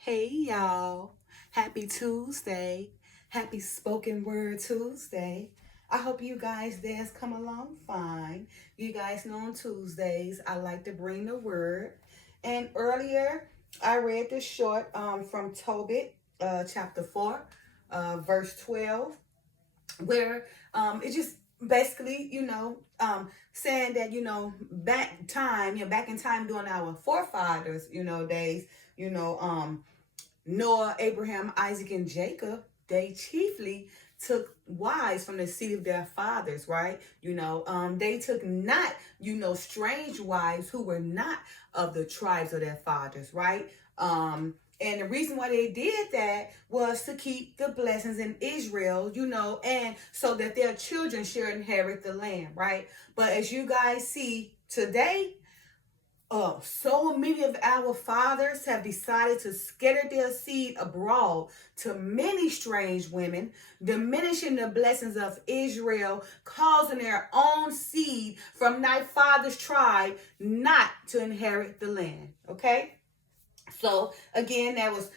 Hey y'all, happy Tuesday, happy spoken word Tuesday. I hope you guys days come along fine. You guys know on Tuesdays I like to bring the word. And earlier I read this short from Tobit, chapter 4, verse 12, where it just basically, saying that, back in time during our forefathers, days, you know, um, Noah, Abraham, Isaac, and Jacob, they chiefly took wives from the seed of their fathers, right? They took not, strange wives who were not of the tribes of their fathers, right? And the reason why they did that was to keep the blessings in Israel, and so that their children should inherit the land, right? But as you guys see today, so many of our fathers have decided to scatter their seed abroad to many strange women, diminishing the blessings of Israel, causing their own seed from thy father's tribe not to inherit the land. Okay? So again, that was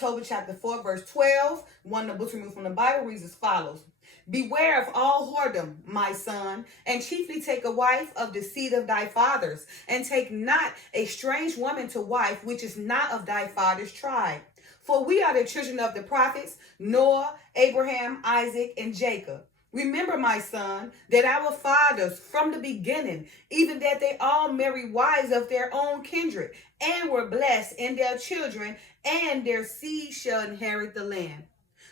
Tobit chapter 4, verse 12. One of the books removed from the Bible reads as follows. Beware of all whoredom, my son, and chiefly take a wife of the seed of thy fathers, and take not a strange woman to wife, which is not of thy father's tribe. For we are the children of the prophets, Noah, Abraham, Isaac, and Jacob. Remember, my son, that our fathers from the beginning, even that they all married wives of their own kindred, and were blessed in their children, and their seed shall inherit the land.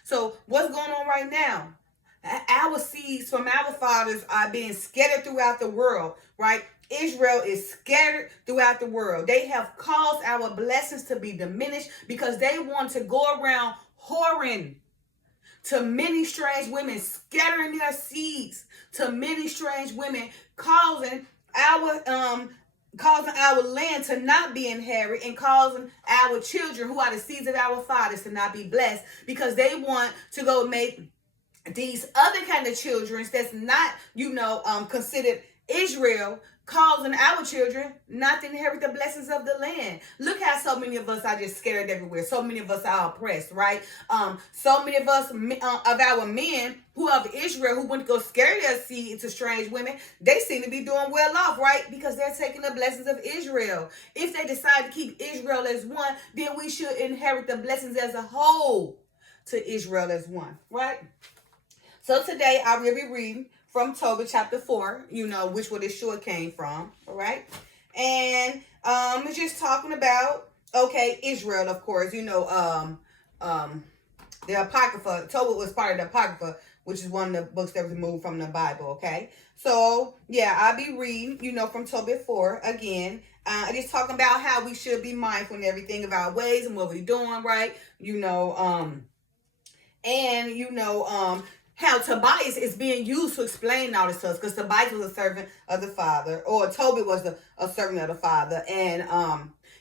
So, what's going on right now? Our seeds from our fathers are being scattered throughout the world, right? Israel is scattered throughout the world. They have caused our blessings to be diminished because they want to go around whoring to many strange women, scattering their seeds to many strange women, causing our land to not be inherited, and causing our children, who are the seeds of our fathers, to not be blessed, because they want to go make these other kind of children that's not, considered Israel, causing our children not to inherit the blessings of the land. Look how so many of us are just scared everywhere. So many of us are oppressed, right? So many of us, of our men who are of Israel, who went to go scare their seed to strange women, they seem to be doing well off, right? Because they're taking the blessings of Israel. If they decide to keep Israel as one, then we should inherit the blessings as a whole to Israel as one, right? So today I will be reading from Tobit chapter 4, which where this short came from, all right? And it's just talking about, okay, Israel, of course, the Apocrypha. Tobit was part of the Apocrypha, which is one of the books that was removed from the Bible, okay? So, yeah, I'll be reading, from Tobit 4 again. Just talking about how we should be mindful in everything of our ways and what we're doing, right? How Tobias is being used to explain all this to us, because Tobias was a servant of the father, or Tobit was a servant of the father, and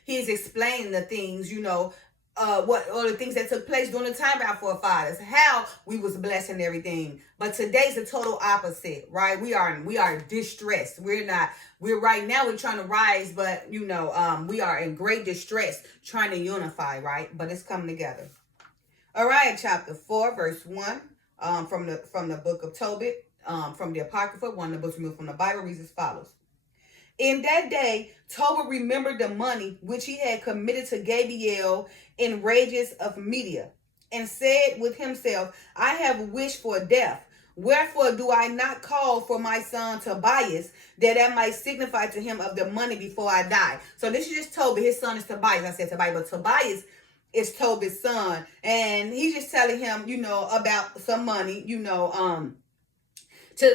he's explaining the things, the things that took place during the time of our forefathers, how we was blessed and everything. But today's the total opposite, right? We are distressed. We're right now we're trying to rise, but we are in great distress trying to unify, right? But it's coming together. All right, chapter 4, verse 1. From the book of Tobit, from the Apocrypha, one of the books removed from the Bible, reads as follows. In that day, Tobit remembered the money which he had committed to Gabriel in Rages of Media, and said with himself, I have wished for death. Wherefore do I not call for my son Tobias, that I might signify to him of the money before I die? So this is just Tobit. His son is Tobias. I said Tobias, but Tobias is Tobit's son, and he's just telling him, about some money, to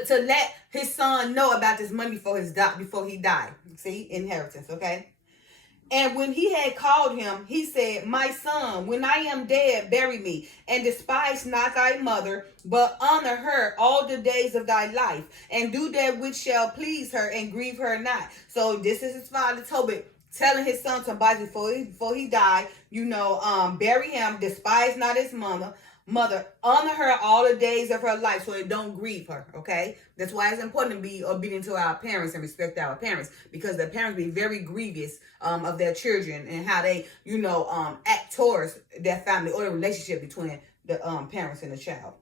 let his son know about this money before he died. See, inheritance, okay? And when he had called him, he said, my son, when I am dead, bury me, and despise not thy mother, but honor her all the days of thy life, and do that which shall please her, and grieve her not. So this is his father Tobit telling his son Tobias before he died, bury him, despise not his mother, honor her all the days of her life, so it don't grieve her, okay? That's why it's important to be obedient to our parents and respect our parents, because the parents be very grievous of their children and how they, act act towards their family or the relationship between the parents and the child.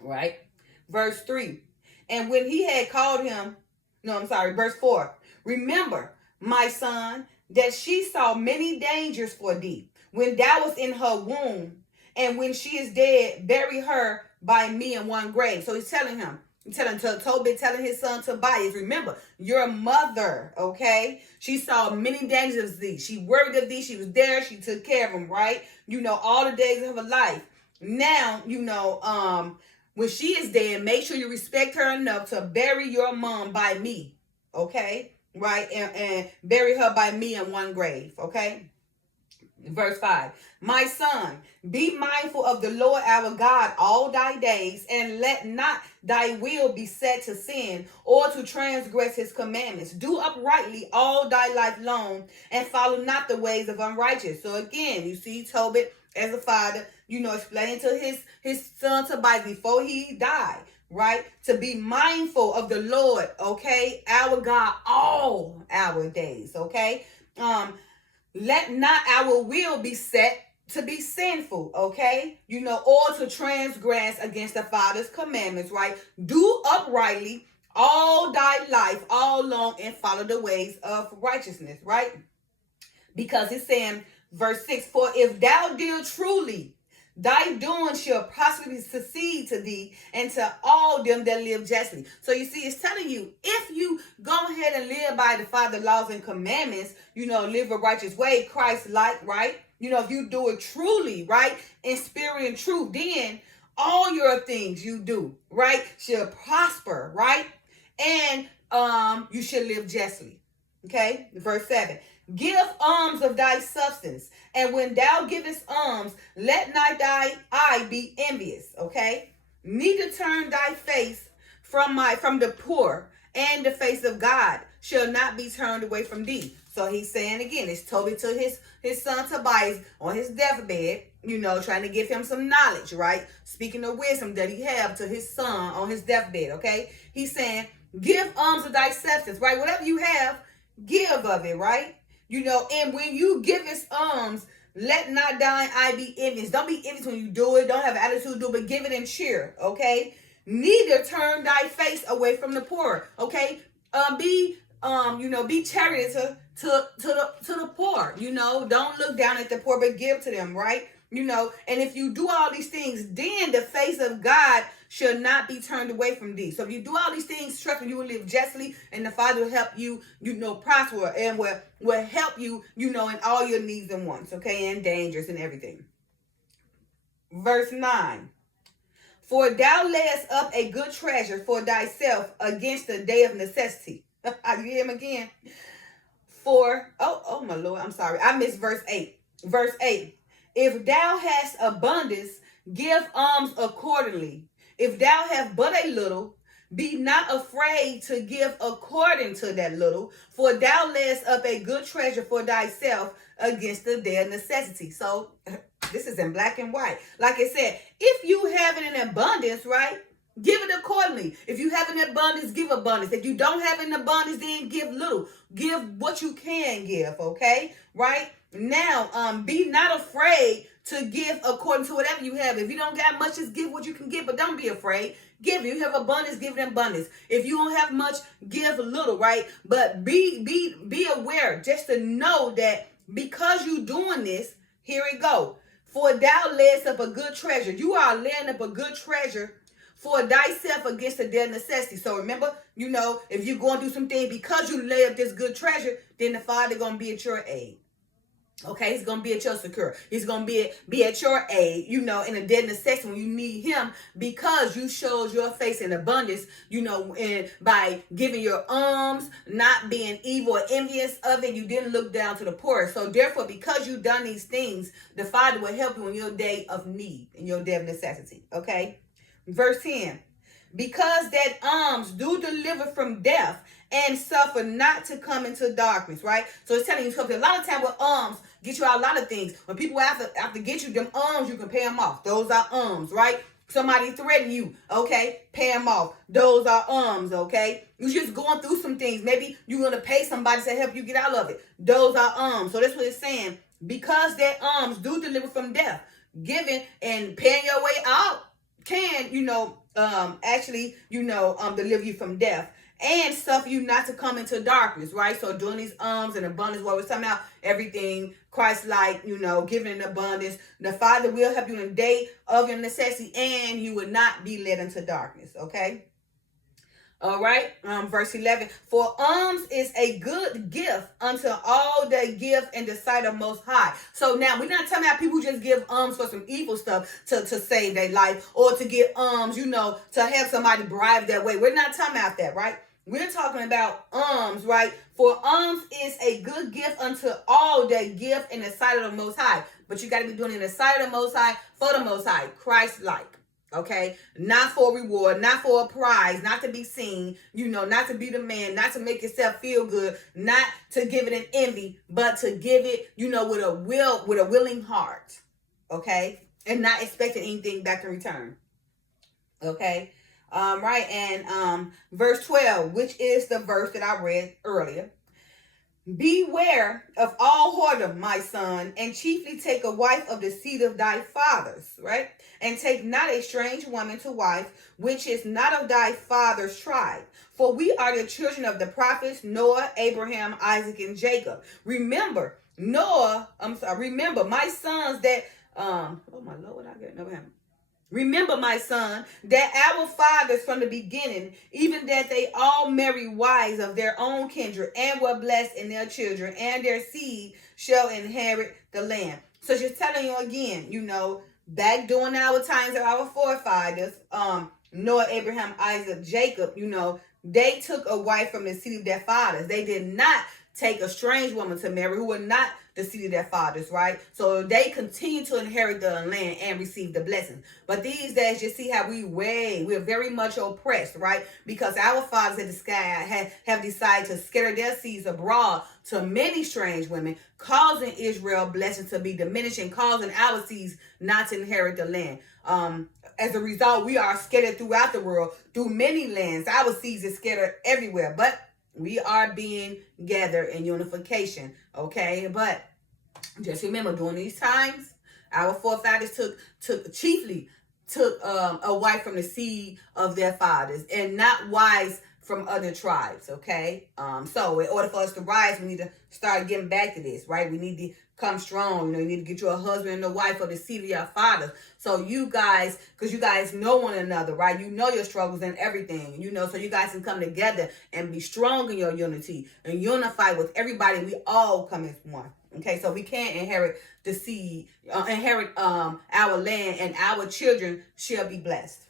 Right? Verse 3. And when he had called him, no, I'm sorry, verse 4. Remember, my son, that she saw many dangers for thee when thou was in her womb, and when she is dead, bury her by me in one grave. So he's telling him, Tobit telling his son Tobias, remember, your mother, okay? She saw many dangers of thee. She worried of thee. She was there. She took care of him, right? All the days of her life. Now, when she is dead, make sure you respect her enough to bury your mom by me, okay? Right? And bury her by me in one grave, okay? Verse 5. My son, be mindful of the Lord our God all thy days, and let not thy will be set to sin or to transgress his commandments. Do uprightly all thy life long, and follow not the ways of unrighteous. So again, you see Tobit as a father, explaining to his son Tobias before he died, right? To be mindful of the Lord, okay? Our God all our days, okay? Let not our will be set to be sinful, okay? Or to transgress against the Father's commandments, right? Do uprightly all thy life, all long, and follow the ways of righteousness, right? Because it's saying, verse 6, for if thou deal truly, thy doing shall possibly succeed to thee and to all them that live justly. So you see, it's telling you, if you go ahead and live by the Father's laws and commandments, live a righteous way, Christ-like, right? If you do it truly, right, in spirit and truth, then all your things you do, right, shall prosper, right? And you shall live justly. Okay, verse 7. Give alms of thy substance, and when thou givest alms, let not thy eye be envious. Okay, neither turn thy face from the poor, and the face of God shall not be turned away from thee. So he's saying again, it's Toby to his son Tobias on his deathbed, trying to give him some knowledge, right? Speaking of wisdom that he have to his son on his deathbed. Okay, he's saying, give alms of thy substance, right? Whatever you have, give of it, right? And when you give his alms, let not thine eye be envious. Don't be envious when you do it. Don't have an attitude to do it, but give it in cheer, okay? Neither turn thy face away from the poor, okay? Be charity to the poor, Don't look down at the poor, but give to them, right? And if you do all these things, then the face of God shall not be turned away from thee. So if you do all these things, trust me, you will live justly, and the Father will help you, prosper, and will help you, in all your needs and wants, okay, and dangers and everything. Verse 9. For thou layest up a good treasure for thyself against the day of necessity. You hear him again? Oh my Lord, I'm sorry. I missed verse 8. Verse 8. If thou hast abundance, give alms accordingly. If thou have but a little, be not afraid to give according to that little, for thou layest up a good treasure for thyself against the day of necessity. So this is in black and white. Like I said, if you have it in abundance, right, give it accordingly. If you have an abundance, give abundance. If you don't have an abundance, then give little. Give what you can give, okay? Right? Now, be not afraid to give according to whatever you have. If you don't got much, just give what you can give, but don't be afraid. Give. If you have abundance, give it abundance. If you don't have much, give little, right? But be aware, just to know that because you doing this, here it go. For thou layest up a good treasure. You are laying up a good treasure for thyself against the day of necessity. So remember, if you're going through some things, because you lay up this good treasure, then the Father going to be at your aid. Okay, he's going to be at your secure. He's going to be at your aid, in a dead necessity when you need him, because you showed your face in abundance, and by giving your alms, not being evil or envious of it, you didn't look down to the poor. So therefore, because you've done these things, the Father will help you in your day of need, in your day of necessity. Okay, verse 10. Because that alms do deliver from death and suffer not to come into darkness, right? So it's telling you something. A lot of times with alms get you out a lot of things. When people have to get you them alms, you can pay them off. Those are alms, right? Somebody threaten you, okay? Pay them off. Those are alms, okay? You're just going through some things. Maybe you're going to pay somebody to help you get out of it. Those are alms. So that's what it's saying. because their alms do deliver from death. Giving and paying your way out can, actually, deliver you from death and suffer you not to come into darkness, right? So doing these alms and abundance, what we're talking about, everything Christ-like, giving in abundance. The Father will help you in the day of your necessity, and you will not be led into darkness, okay? All right, verse 11. For alms is a good gift unto all that give in the sight of Most High. So now we're not talking about people who just give alms for some evil stuff to save their life, or to get alms, to have somebody bribe their way. We're not talking about that, right? We're talking about alms, right? For alms is a good gift unto all that give in the sight of the Most High. But you got to be doing it in the sight of the Most High, for the Most High, Christ-like. Okay, not for reward, not for a prize, not to be seen, not to be the man, not to make yourself feel good, not to give it an envy, but to give it, with a willing heart. Okay, and not expecting anything back in return. Okay, right, and verse 12, which is the verse that I read earlier. Beware of all whoredom, my son, and chiefly take a wife of the seed of thy fathers, right? And take not a strange woman to wife, which is not of thy father's tribe. For we are the children of the prophets Noah, Abraham, Isaac, and Jacob. Remember, remember my sons that, oh my Lord, I get no him. Remember, my son, that our fathers from the beginning, even that they all married wives of their own kindred and were blessed in their children, and their seed shall inherit the land. So she's telling you again, back during our times of our forefathers, Noah, Abraham, Isaac, Jacob, they took a wife from the seed of their fathers. They did not take a strange woman to marry who were not the seed of their fathers, right? So they continue to inherit the land and receive the blessings. But these days, you see how we're very much oppressed, right? Because our fathers in the sky have decided to scatter their seeds abroad to many strange women, causing Israel blessings to be diminished and causing our seeds not to inherit the land. As a result, we are scattered throughout the world, through many lands. Our seeds are scattered everywhere, but we are being gathered in unification, okay? But just remember, during these times, our forefathers took a wife from the seed of their fathers, and not wives from other tribes, okay? So in order for us to rise, we need to start getting back to this, right? We need to come strong. You need to get you a husband and a wife of the seed of your fathers. So you guys, because you guys know one another, right? You know your struggles and everything, so you guys can come together and be strong in your unity and unify with everybody. We all come as one. Okay, so we can't inherit the seed, our land, and our children shall be blessed.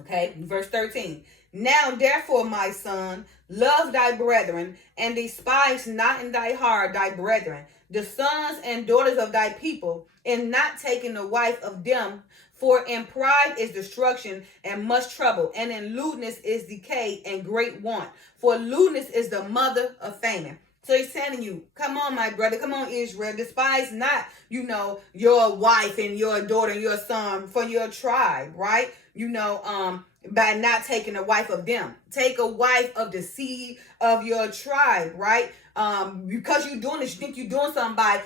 Okay, verse 13. Now, therefore, my son, love thy brethren, and despise not in thy heart thy brethren, the sons and daughters of thy people, and not taking the wife of them. For in pride is destruction and much trouble, and in lewdness is decay and great want. For lewdness is the mother of famine. So he's telling you, come on, my brother, come on, Israel, despise not, your wife and your daughter and your son for your tribe, right? By not taking a wife of them. Take a wife of the seed of your tribe, right? Because you're doing this, you think you're doing something by,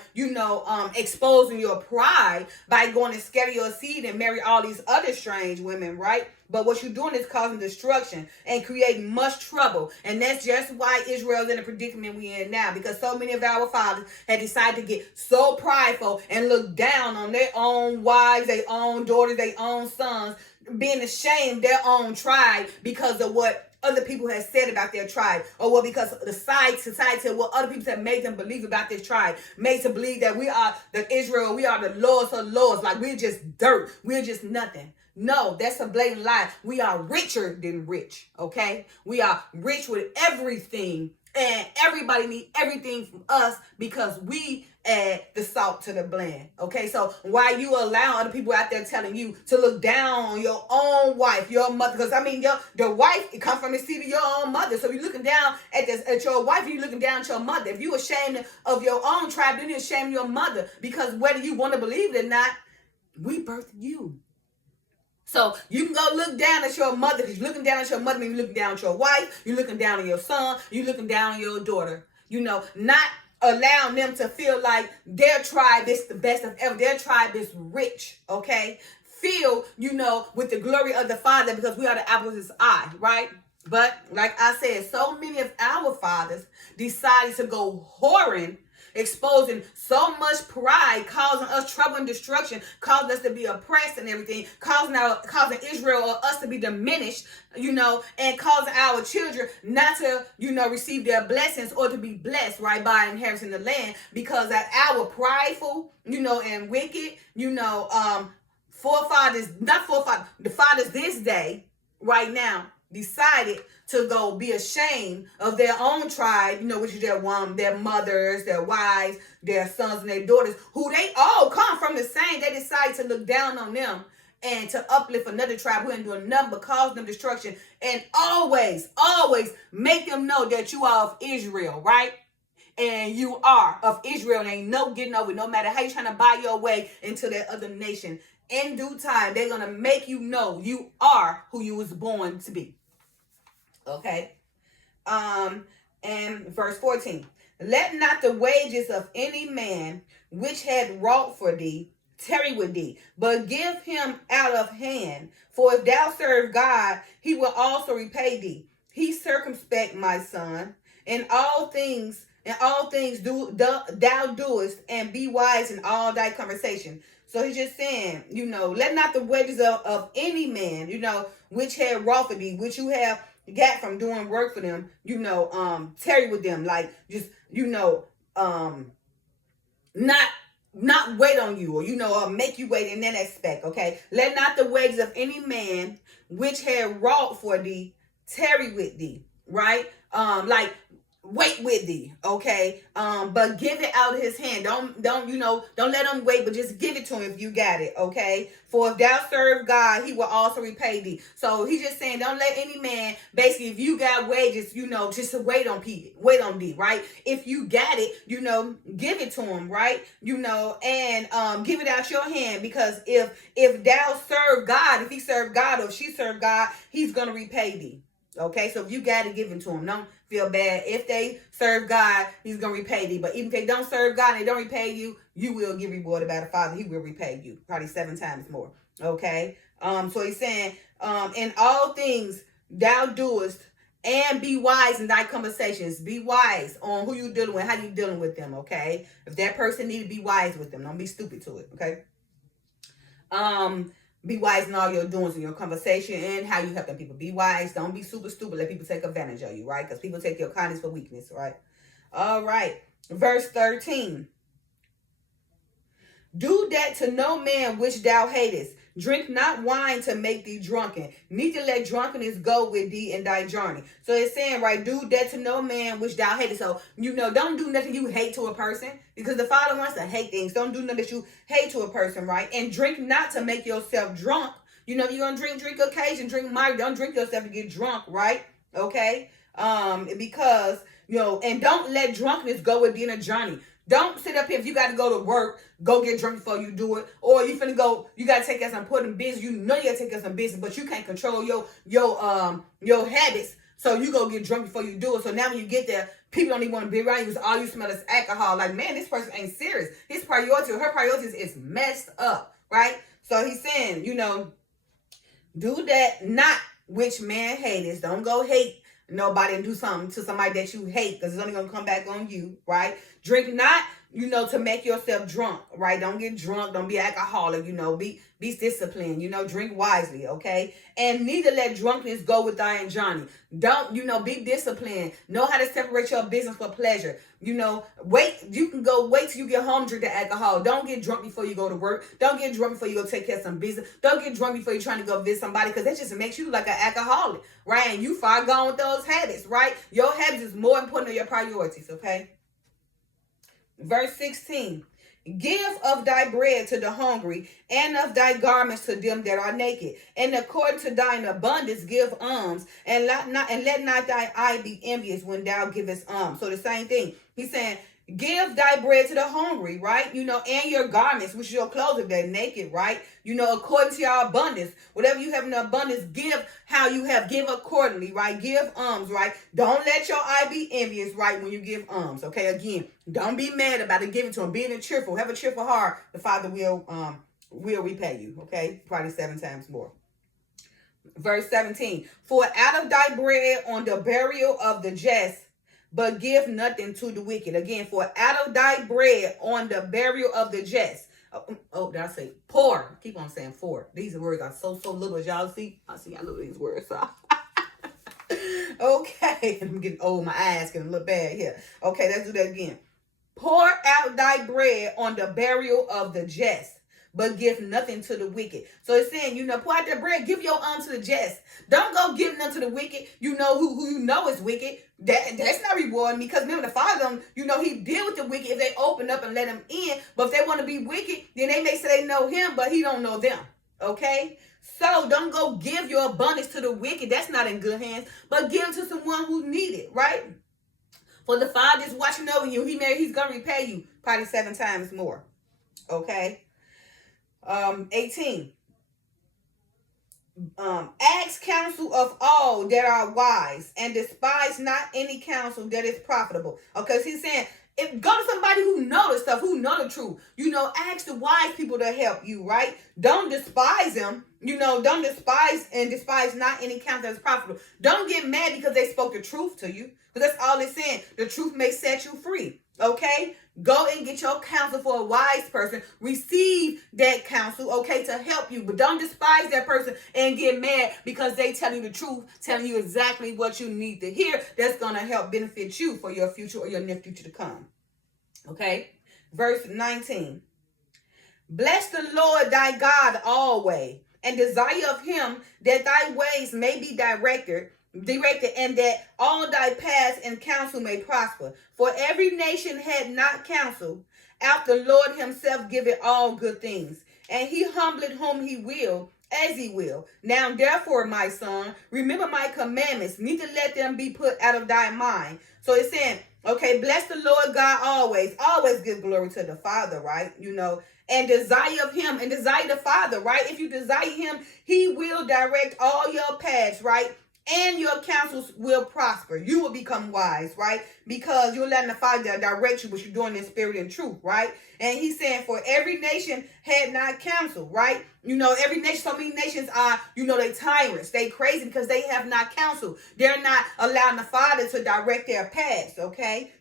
exposing your pride by going to scatter your seed and marry all these other strange women, right? But what you're doing is causing destruction and creating much trouble. And that's just why Israel's in the predicament we're in now. Because so many of our fathers had decided to get so prideful and look down on their own wives, their own daughters, their own sons, being ashamed of their own tribe because of what other people have said about their tribe, or because the society, what other people have made them believe about this tribe, made to believe that we are the Israel, we are the lords of lords, like we're just dirt, we're just nothing. No, that's a blatant lie. We are richer than rich, okay? We are rich with everything, and everybody needs everything from us because we add the salt to the blend, okay? So why you allow other people out there telling you to look down on your own wife, your mother, because the wife, it comes from the seed of your own mother. So you're looking down at your wife, you're looking down at your mother. If you're ashamed of your own tribe, then you're ashamed of your mother, because whether you want to believe it or not, we birthed you. So you can go look down at your mother, because you're looking down at your mother, means you're looking down at your wife, you're looking down at your son, you're looking down at your daughter. Not allowing them to feel like their tribe is the best of ever. Their tribe is rich, okay? Feel, with the glory of the Father, because we are the apple of his eye, right? But like I said, so many of our fathers decided to go whoring, exposing so much pride, causing us trouble and destruction, causing us to be oppressed and everything, causing Israel or us to be diminished, and causing our children not to, receive their blessings or to be blessed, right, by inheriting the land, because that our prideful, and wicked, the fathers this day, right now, decided to go be ashamed of their own tribe, which is their mothers, their wives, their sons and their daughters, who they all come from the same. They decided to look down on them and to uplift another tribe who ain't doing nothing but cause them destruction, and always make them know that you are of Israel, right? And you are of Israel, and ain't no getting over it. No matter how you trying to buy your way into that other nation, in due time, they're going to make you know you are who you was born to be. Okay. And verse 14. Let not the wages of any man which had wrought for thee tarry with thee, but give him out of hand. For if thou serve God, he will also repay thee. He circumspect, my son, in all things thou doest, and be wise in all thy conversation. So he's just saying, let not the wages of any man, which had wrought for thee, which you have got from doing work for them, tarry with them, like just, not wait on you, or make you wait in that aspect, okay? Let not the wages of any man which had wrought for thee tarry with thee, right? Like wait with thee, okay? But give it out of his hand. Don't let him wait, but just give it to him if you got it, okay? For if thou serve God, he will also repay thee. So he's just saying, don't let any man, basically, if you got wages, just to wait on thee, right? If you got it, give it to him, right? And give it out your hand, because if thou serve God, if he serve God or if she serve God, he's gonna repay thee. Okay, so if you got to give it to him, don't feel bad. If they serve God, he's going to repay thee. But even if they don't serve God and they don't repay you, you will get rewarded by the Father. He will repay you, probably 7 times more. Okay, so he's saying, in all things thou doest, and be wise in thy conversations. Be wise on who you dealing with, how you dealing with them, okay? If that person need to be wise with them, don't be stupid to it, okay? Be wise in all your doings in your conversation and how you helping people. Be wise. Don't be super stupid. Let people take advantage of you, right? Because people take your kindness for weakness, right? All right. Verse 13. Do that to no man which thou hatest. Drink not wine to make thee drunken, neither let drunkenness go with thee in thy journey. So it's saying, right, do that to no man which thou hatest. So, don't do nothing you hate to a person, because the Father wants to hate things. Don't do nothing that you hate to a person, right? And drink not to make yourself drunk. You're going to drink occasion, drink might. Don't drink yourself to get drunk, right? Okay? Because, and don't let drunkenness go with thee in a journey. Don't sit up here if you got to go to work, go get drunk before you do it. Or you finna go, you got to take us some important business. You got to take us some business, but you can't control your habits. So you go get drunk before you do it. So now when you get there, people don't even want to be around you because all you smell is alcohol. Like, man, this person ain't serious. His priority or her priorities is messed up, right? So he's saying, do that not which man hateth. Don't go hate nobody and do something to somebody that you hate, because it's only going to come back on you, right? Drink not, to make yourself drunk, right? Don't get drunk. Don't be alcoholic, be disciplined, drink wisely, okay? And neither let drunkenness go with thy journey. Don't, be disciplined. Know how to separate your business for pleasure. Wait till you get home, drink the alcohol. Don't get drunk before you go to work. Don't get drunk before you go take care of some business. Don't get drunk before you're trying to go visit somebody, because that just makes you look like an alcoholic, right? And you far gone with those habits, right? Your habits is more important than your priorities, okay? Verse 16. Give of thy bread to the hungry, and of thy garments to them that are naked. And according to thine abundance give alms, and let not thy eye be envious when thou givest alms. So the same thing. He's saying, Give thy bread to the hungry, right? And your garments, which is your clothes, if they're naked, right? According to your abundance. Whatever you have in abundance, give how you have. Give accordingly, right? Give alms, right? Don't let your eye be envious, right, when you give alms, okay? Again, don't be mad about it. Give it to him. Being cheerful. Have a cheerful heart. The Father will repay you, okay? Probably 7 times more. Verse 17. For out of thy bread on the burial of the just, but give nothing to the wicked. Again, for out of thy bread on the burial of the just. Did I say poor? I keep on saying for. These words are so little, as y'all see. I see how little these words are. Okay, I'm getting old. My eyes getting a little bad here. Okay, let's do that again. Pour out thy bread on the burial of the just, but give nothing to the wicked. So it's saying, pour out that bread, give your to the just. Don't go give none to the wicked. Who you know is wicked. That's not rewarding, because remember the Father, he deal with the wicked if they open up and let him in. But if they want to be wicked, then they may say they know him, but he don't know them. Okay? So don't go give your abundance to the wicked. That's not in good hands. But give to someone who need it, right? For the Father is watching over you. He's going to repay you probably 7 times more. Okay? 18. Ask counsel of all that are wise, and despise not any counsel that is profitable. Okay, so he's saying, go to somebody who know the stuff, who know the truth. Ask the wise people to help you, right? Don't despise them. Don't despise not any counsel that is profitable. Don't get mad because they spoke the truth to you, because that's all it's saying. The truth may set you free. Okay? Go and get your counsel for a wise person. Receive that counsel, okay, to help you. But don't despise that person and get mad because they tell you the truth, telling you exactly what you need to hear. That's going to help benefit you for your future or your near future to come. Okay? Verse 19. Bless the Lord thy God always, and desire of him that thy ways may be directed, and that all thy paths and counsel may prosper. For every nation had not counsel, after the Lord himself giveth all good things, and he humbleth whom he will, as he will. Now therefore, my son, remember my commandments, neither let them be put out of thy mind. So it's saying, okay, bless the Lord God always. Always give glory to the Father, right? And desire of him, and desire the Father, right? If you desire him, he will direct all your paths, right? And your counsels will prosper. You will become wise, right? Because you're letting the Father direct you, what you're doing in spirit and truth, right? And he's saying, for every nation had not counsel, right? Every nation, so many nations are, they tyrants. They crazy because they have not counsel. They're not allowing the Father to direct their paths, okay?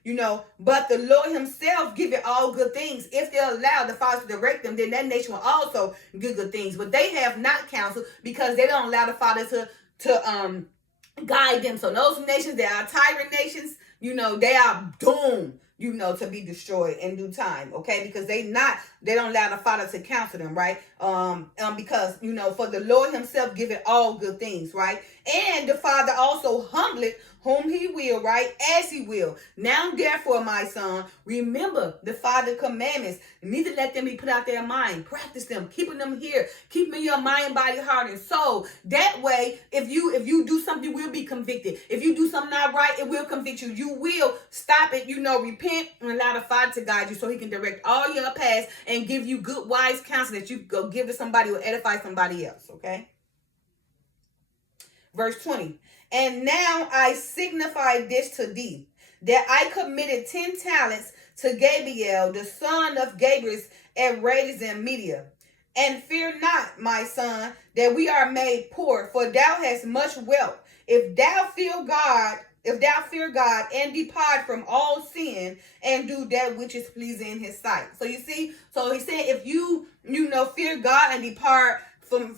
But the Lord himself give it all good things. If they allow the Father to direct them, then that nation will also give good things. But they have not counsel because they don't allow the Father to guide them. So those nations that are tyrant nations, they are doomed, to be destroyed in due time, okay? Because they don't allow the Father to counsel them, right? Because, for the Lord himself giveth all good things, right? And the Father also humbleth whom he will, right? As he will. Now, therefore, my son, remember the Father's commandments. Neither let them be put out their mind. Practice them, keeping them here. Keep them in your mind, body, heart, and soul. That way, if you do something, you will be convicted. If you do something not right, it will convict you. You will stop it, repent, and allow the Father to guide you so he can direct all your paths and give you good, wise counsel that you go give to somebody or edify somebody else, okay? Verse 20. And now I signify this to thee, that I committed 10 talents to Gabriel, the son of Gabriel at Rades and Media. And fear not, my son, that we are made poor, for thou hast much wealth. If thou fear God and depart from all sin and do that which is pleasing in his sight. So you see, so he said, if you fear God and depart from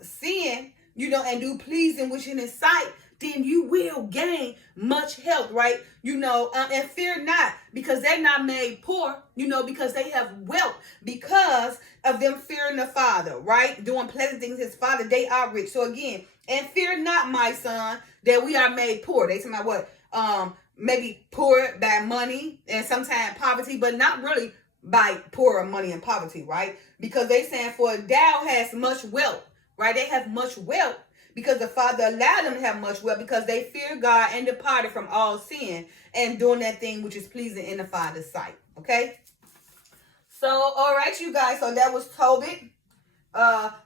sin, and do pleasing which in his sight, then you will gain much health, right? And fear not, because they're not made poor, because they have wealth, because of them fearing the Father, right? Doing pleasant things his Father, they are rich. So again, and fear not, my son, that we are made poor. They talking about what? Maybe poor by money and sometimes poverty, but not really by poor money and poverty, right? Because they saying, for thou hast much wealth, right? They have much wealth because the Father allowed them to have much wealth because they feared God and departed from all sin and doing that thing which is pleasing in the Father's sight. Okay? So, all right, you guys. So that was Tobit,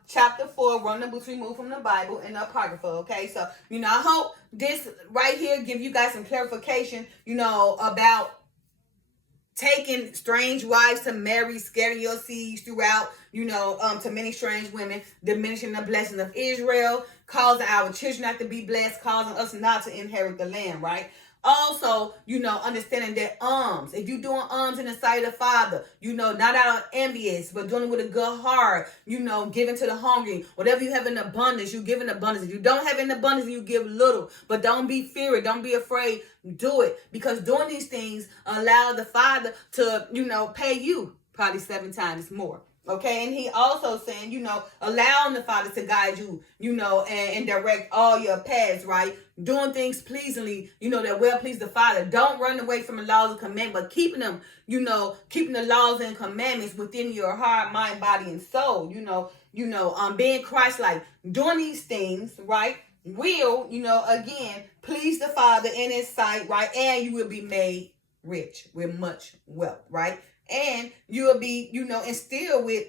chapter 4, one of the books removed from the Bible and the Apocrypha. Okay, so I hope this right here give you guys some clarification, about taking strange wives to marry, scattering your seeds throughout, to many strange women, diminishing the blessings of Israel, causing our children not to be blessed, causing us not to inherit the land, right? Also, understanding that if you're doing in the sight of the Father, not out of envious, but doing it with a good heart, giving to the hungry. Whatever you have in abundance, you give in abundance. If you don't have in abundance, you give little. But don't be feared. Don't be afraid. Do it. Because doing these things allow the Father to, pay you probably 7 times more. Okay, and he also saying, allowing the Father to guide you, and direct all your paths, right? Doing things pleasingly, that will please the Father. Don't run away from the laws and commandments, but keeping them, keeping the laws and commandments within your heart, mind, body, and soul, being Christ-like. Doing these things, right, will, again, please the Father in his sight, right? And you will be made rich with much wealth, right? And you will be, instilled with,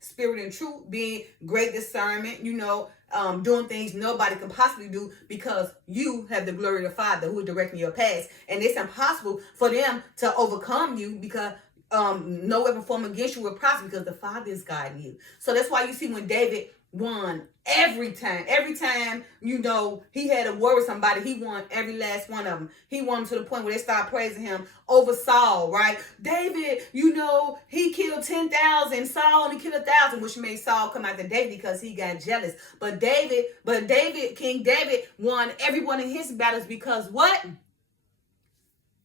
spirit and truth, being great discernment, doing things nobody can possibly do because you have the glory of the Father who is directing your paths. And it's impossible for them to overcome you because no weapon formed against you will prosper because the Father is guiding you. So that's why you see when David won every time, he had a war with somebody, he won every last one of them. He won to the point where they started praising him over Saul, right? David, he killed 10,000, Saul only killed 1,000, which made Saul come after David because he got jealous. But King David won every one of his battles because what?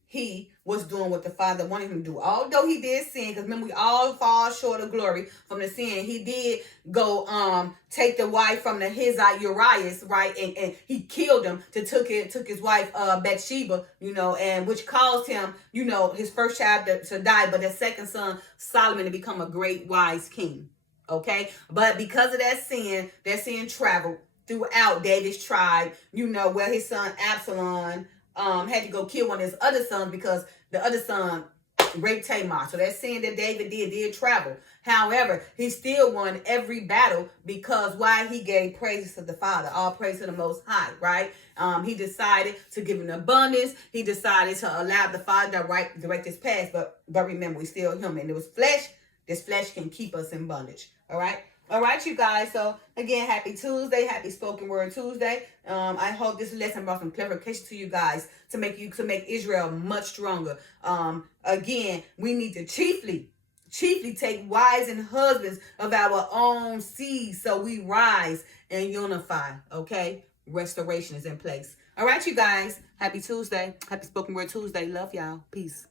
He was doing what the Father wanted him to do. Although he did sin, because remember, we all fall short of glory from the sin. He did go take the wife from the Hittite Urias, right? And he killed him took his wife Bathsheba, and which caused him, his first child to die, but his second son, Solomon, to become a great wise king. Okay? But because of that sin traveled throughout David's tribe, where his son Absalom had to go kill one of his other sons because the other son raped Tamar. So that sin that David did travel. However, he still won every battle because why? He gave praises to the Father, all praise to the Most High, right? He decided to give an abundance. He decided to allow the Father to direct his path. But remember, we're still human. It was flesh. This flesh can keep us in bondage. All right? All right, you guys. So, again, happy Tuesday. Happy Spoken Word Tuesday. I hope this lesson brought some clarification to you guys to make Israel much stronger. Again, we need to chiefly take wives and husbands of our own seed so we rise and unify. Okay? Restoration is in place. All right, you guys. Happy Tuesday. Happy Spoken Word Tuesday. Love y'all. Peace.